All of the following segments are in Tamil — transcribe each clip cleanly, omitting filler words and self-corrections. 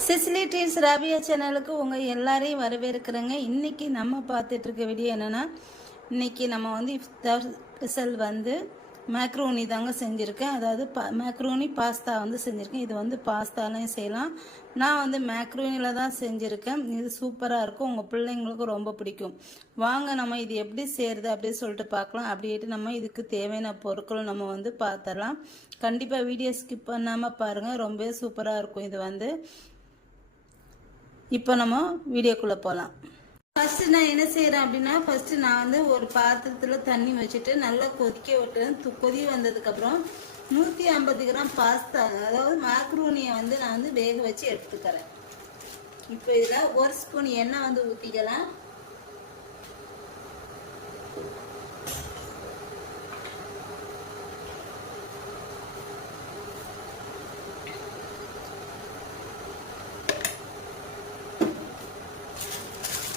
சிசிலி டீல்ஸ் ராபியா சேனலுக்கு உங்கள் எல்லாரையும் வரவேற்கிறேங்க. இன்றைக்கி நம்ம பார்த்துட்டு இருக்க வீடியோ என்னென்னா, இன்றைக்கி நம்ம வந்து இஃப்தார் ஸ்பெஷல் வந்து மேக்ரோனி தாங்க செஞ்சுருக்கேன். அதாவது மேக்ரோனி பாஸ்தா வந்து செஞ்சுருக்கேன். இது வந்து பாஸ்தாலையும் செய்யலாம். நான் வந்து மேக்ரோனியில் தான் செஞ்சுருக்கேன். இது சூப்பராக இருக்கும், உங்கள் பிள்ளைங்களுக்கும் ரொம்ப பிடிக்கும். வாங்க நம்ம இது எப்படி செய்கிறது அப்படின்னு சொல்லிட்டு பார்க்கலாம். அப்படின்ட்டு நம்ம இதுக்கு தேவையான பொருட்கள் நம்ம வந்து பார்த்துடலாம். கண்டிப்பாக வீடியோ ஸ்கிப் பண்ணாமல் பாருங்கள், ரொம்பவே சூப்பராக இருக்கும். இது வந்து இப்போ நம்ம வீடியோக்குள்ளே போகலாம். ஃபஸ்ட்டு நான் என்ன செய்கிறேன் அப்படின்னா, ஃபஸ்ட்டு நான் வந்து ஒரு பாத்திரத்தில் தண்ணி வச்சுட்டு நல்லா கொதிக்க விட்டுறேன். கொதி வந்ததுக்கப்புறம் 150 கிராம் பாஸ்தா, அதாவது மேக்ரோனியை வந்து நான் வந்து வேக வச்சு எடுத்துக்கிறேன். இப்போ இதில் 1 ஸ்பூன் எண்ணெய் வந்து ஊற்றிக்கலாம்.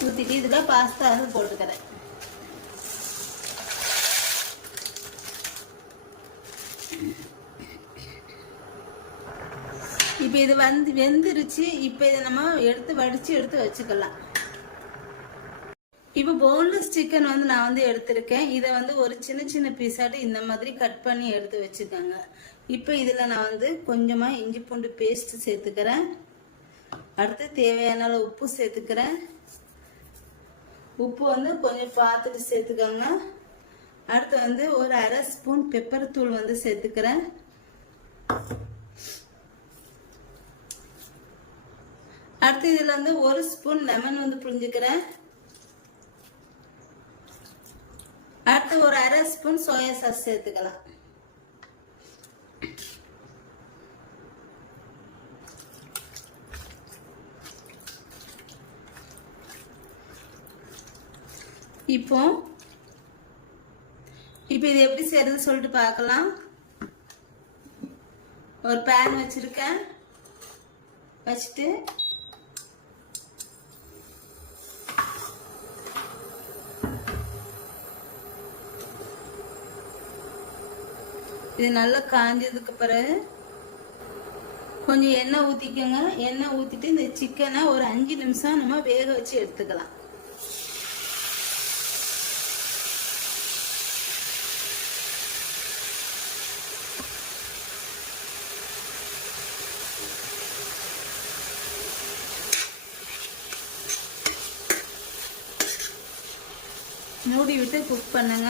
ஊற்றிட்டு இதில் பாஸ்தா வந்து போட்டுக்கிறேன். இப்போ இது வந்து வெந்துருச்சு. இப்போ இதை நம்ம வடித்து வச்சுக்கலாம். இப்போ போன்லெஸ் சிக்கன் வந்து நான் வந்து எடுத்திருக்கேன். இதை வந்து ஒரு சின்ன சின்ன பீஸாட்டு இந்த மாதிரி கட் பண்ணி எடுத்து வச்சுக்கோங்க. இப்போ இதில் நான் வந்து கொஞ்சமாக இஞ்சி பூண்டு பேஸ்ட் சேர்த்துக்கிறேன். அடுத்து தேவையான அளவு உப்பு சேர்த்துக்கிறேன். உப்பு வந்து கொஞ்சம் பார்த்துட்டு சேர்த்துக்கோங்க. அடுத்து வந்து ஒரு 1/2 ஸ்பூன் பெப்பர் தூள் வந்து சேர்த்துக்கிறேன். அடுத்து இதில் வந்து 1 ஸ்பூன் லெமன் வந்து புழிஞ்சுக்கிறேன். அடுத்து ஒரு 1/2 ஸ்பூன் சோயா சாஸ் சேர்த்துக்கலாம். இப்போ இது எப்படி செய்யறது சொல்லிட்டு பார்க்கலாம். ஒரு பேன் வச்சிருக்கேன். வச்சுட்டு இது நல்லா காஞ்சதுக்கு பிறகு கொஞ்சம் எண்ணெய் ஊற்றிக்கோங்க. எண்ணெய் ஊற்றிட்டு இந்த சிக்கனை ஒரு 5 நிமிஷம் நம்ம வேக வச்சு எடுத்துக்கலாம். மூடி விட்டு குக் பண்ணுங்க.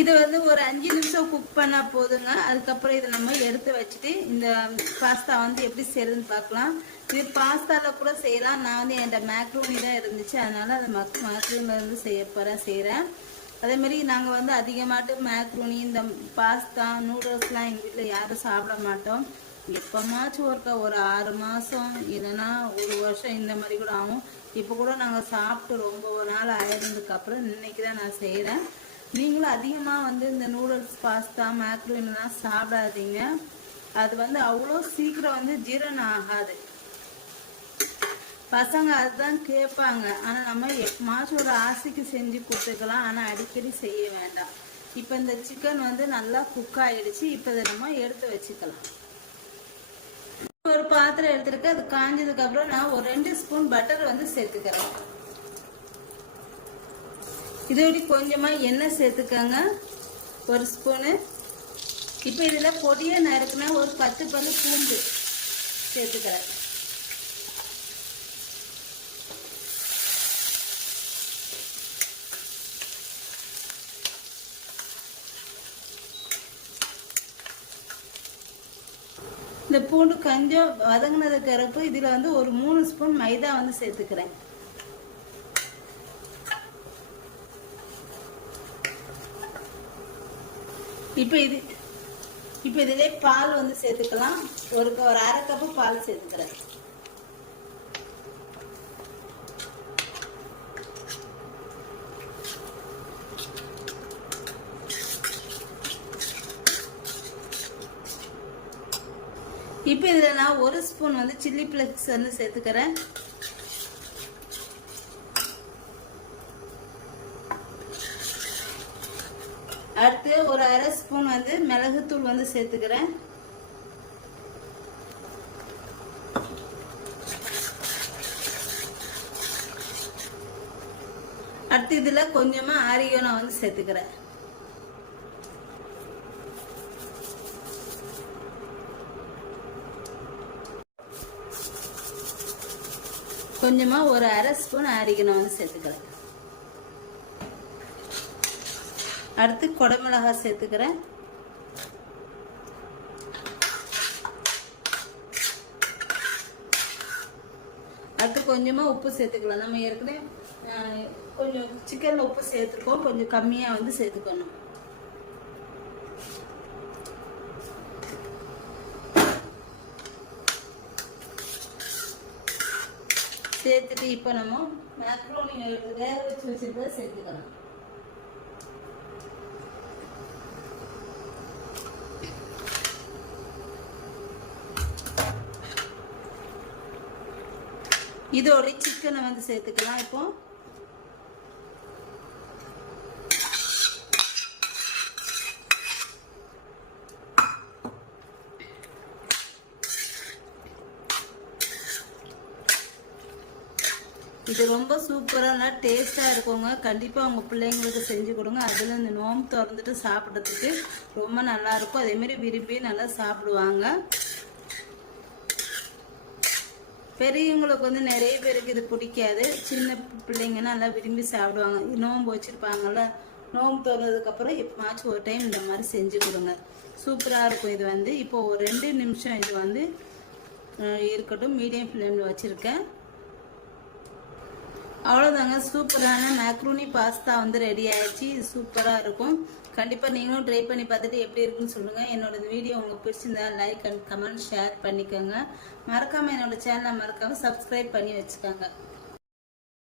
இது வந்து ஒரு 5 நிமிஷம் குக் பண்ணா போதுங்க. அதுக்கப்புறம் இதை நம்ம எடுத்து வச்சுட்டு இந்த பாஸ்தா வந்து எப்படி செய்யறதுன்னு பார்க்கலாம். இது பாஸ்தால கூட செய்யலாம். நான் வந்து என்கிட்ட மேக்ரோனி தான் இருந்துச்சு, அதனால அதை மேக்ரோனில இருந்து செய்கிறேன். அதே மாதிரி நாங்கள் வந்து அதிகமாட்டு மேக்ரோனி, இந்த பாஸ்தா, நூடுல்ஸ்லாம் எங்கள் வீட்டில் யாரும் சாப்பிட மாட்டோம். எப்போமாச்சும் ஒரு 6 மாதம் இல்லைன்னா 1 வருஷம் இந்த மாதிரி கூட ஆகும். இப்போ கூட நாங்கள் சாப்பிட்டு ரொம்ப ஒரு நாள் ஆயிருந்ததுக்கப்புறம் இன்னைக்கு தான் நான் செய்கிறேன். நீங்களும் அதிகமாக வந்து இந்த நூடுல்ஸ், பாஸ்தா, மேக்ரோனிலாம் சாப்பிடாதீங்க. அது வந்து அவ்வளோ சீக்கிரம் வந்து ஜீரணம் ஆகாது. பசங்க அதுதான் கேட்பாங்க. ஆனால் நம்ம எப்பமாச்சும் ஒரு ஆசைக்கு செஞ்சு கொடுத்துக்கலாம், ஆனால் அடிக்கடி செய்ய வேண்டாம். இப்போ இந்த சிக்கன் வந்து நல்லா குக் ஆகிடுச்சு. இப்போ இதை நம்ம எடுத்து வச்சுக்கலாம். ஒரு பாத்திரம் எடுத்துருக்கு. அது காஞ்சதுக்கு அப்புறம் நான் ஒரு 2 ஸ்பூன் பட்டர் வந்து சேர்த்துக்கிறேன். இதோட கொஞ்சமா எண்ணெய் சேர்த்துக்கோங்க, 1 ஸ்பூனு. இப்போ இதில் பொடியை நறுக்குனா ஒரு 10 பல்லு பூண்டு சேர்த்துக்கிறேன். இந்த பூண்டு கொஞ்சம் வதங்கினதுக்கு அப்புறம் இதில் வந்து ஒரு 3 ஸ்பூன் மைதா வந்து சேர்த்துக்கிறேன். இப்போ இதிலே பால் வந்து சேர்த்துக்கலாம். ஒரு 1/2 கப்பு பால் சேர்த்துக்கிறேன். இப்போ இதில் நான் 1 ஸ்பூன் வந்து சில்லி ஃப்ளேக்ஸ் வந்து சேர்த்துக்கிறேன். அடுத்து ஒரு 1/2 ஸ்பூன் வந்து மிளகுத்தூள் வந்து சேர்த்துக்கிறேன். அடுத்து இதுல கொஞ்சமா ஆரிகோனா வந்து சேர்த்துக்கிறேன். கொஞ்சமா ஒரு அரை ஸ்பூன் ஆரிகோனா வந்து சேர்த்துக்கிறேன். அடுத்து குடமிளகாய் சேர்த்துக்கிறேன். அடுத்து கொஞ்சமா உப்பு சேர்த்துக்கலாம். நம்ம ஏற்கனவே கொஞ்சம் சிக்கன்ல உப்பு சேர்த்துருக்கோம், கொஞ்சம் கம்மியா வந்து சேர்த்துக்கணும். சேர்த்துட்டு இப்போ நம்ம மேக்ரோனி வேக வச்சு வச்சுட்டு சேர்த்துக்கலாம். இதோட சிக்கனை வந்து சேர்த்துக்கலாம். இப்போ இது ரொம்ப சூப்பரான டேஸ்டா இருக்குங்க. கண்டிப்பா உங்க பிள்ளைங்களுக்கு செஞ்சு கொடுங்க. அதுல இந்த நோம்பு திறந்துட்டு சாப்பிட்றதுக்கு ரொம்ப நல்லா இருக்கும். அதே மாதிரி விரும்பி நல்லா சாப்பிடுவாங்க. பெரியவங்களுக்கு வந்து நிறைய பேருக்கு இது பிடிக்காது. சின்ன பிள்ளைங்க நல்லா விரும்பி சாப்பிடுவாங்க. நோம்பு வச்சிருப்பாங்கல்ல, நோம்பு திறந்ததுக்கு அப்புறம் எப்பமாச்சும் ஒரு டைம் இந்த மாதிரி செஞ்சு கொடுங்க. சூப்பரா இருக்கும். இது வந்து இப்போ ஒரு 2 நிமிஷம் இது வந்து இருக்கட்டும். மீடியம் ஃப்ளேம்ல வச்சிருக்கேன். அவ்வளோதாங்க, சூப்பரான மேக்ரோனி பாஸ்தா வந்து ரெடி ஆயிடுச்சு. இது சூப்பராக இருக்கும். கண்டிப்பாக நீங்களும் ட்ரை பண்ணி பார்த்துட்டு எப்படி இருக்குன்னு சொல்லுங்கள். என்னோட வீடியோ உங்களுக்கு பிடிச்சிருந்தா லைக் அண்ட் கமெண்ட் ஷேர் பண்ணிக்கோங்க. மறக்காமல் என்னோட சேனலை மறக்காமல் சப்ஸ்கிரைப் பண்ணி வச்சுக்கோங்க.